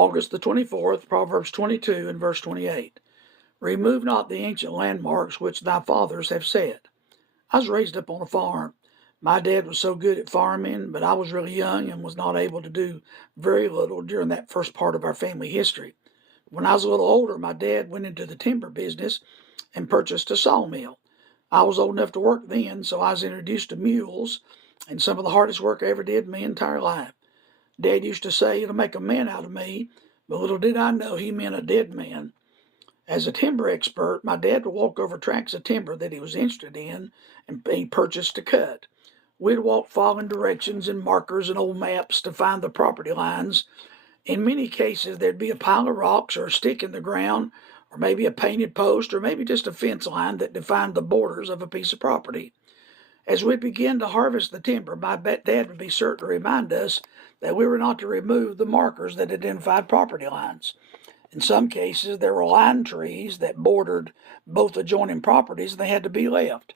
August the 24th, Proverbs 22 and verse 28. Remove not the ancient landmarks which thy fathers have set. I was raised up on a farm. My dad was so good at farming, but I was really young and was not able to do very little during that first part of our family history. When I was a little older, my dad went into the timber business and purchased a sawmill. I was old enough to work then, so I was introduced to mules and some of the hardest work I ever did in my entire life. Dad used to say, "It'll make a man out of me," but little did I know he meant a dead man. As a timber expert, my dad would walk over tracts of timber that he was interested in and he purchased to cut. We'd walk following directions and markers and old maps to find the property lines. In many cases, there'd be a pile of rocks or a stick in the ground, or maybe a painted post, or maybe just a fence line that defined the borders of a piece of property. As we began to harvest the timber, my dad would be certain to remind us that we were not to remove the markers that identified property lines. In some cases, there were line trees that bordered both adjoining properties, and they had to be left.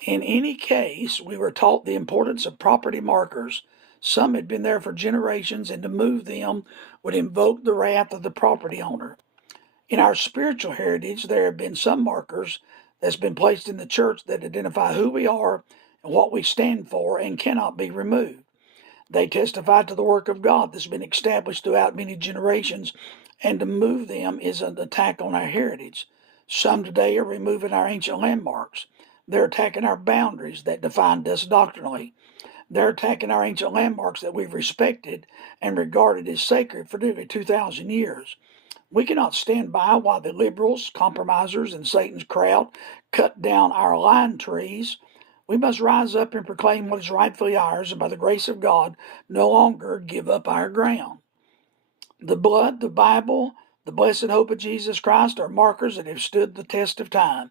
In any case, we were taught the importance of property markers. Some had been there for generations, and to move them would invoke the wrath of the property owner. In our spiritual heritage, there have been some markers that's been placed in the church that identify who we are and what we stand for and cannot be removed. They testify to the work of God that's been established throughout many generations, and to move them is an attack on our heritage. Some today are removing our ancient landmarks. They're attacking our boundaries that defined us doctrinally. They're attacking our ancient landmarks that we've respected and regarded as sacred for nearly 2,000 years. We cannot stand by while the liberals, compromisers, and Satan's crowd cut down our line trees. We must rise up and proclaim what is rightfully ours, and by the grace of God, no longer give up our ground. The blood, the Bible, the blessed hope of Jesus Christ are markers that have stood the test of time.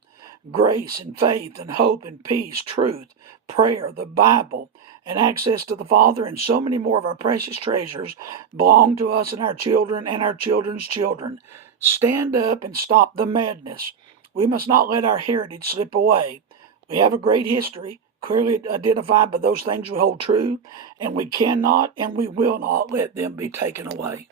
Grace and faith and hope and peace, truth, prayer, the Bible, and access to the Father, and so many more of our precious treasures belong to us and our children and our children's children. Stand up and stop the madness. We must not let our heritage slip away. We have a great history, clearly identified by those things we hold true, and we cannot and we will not let them be taken away.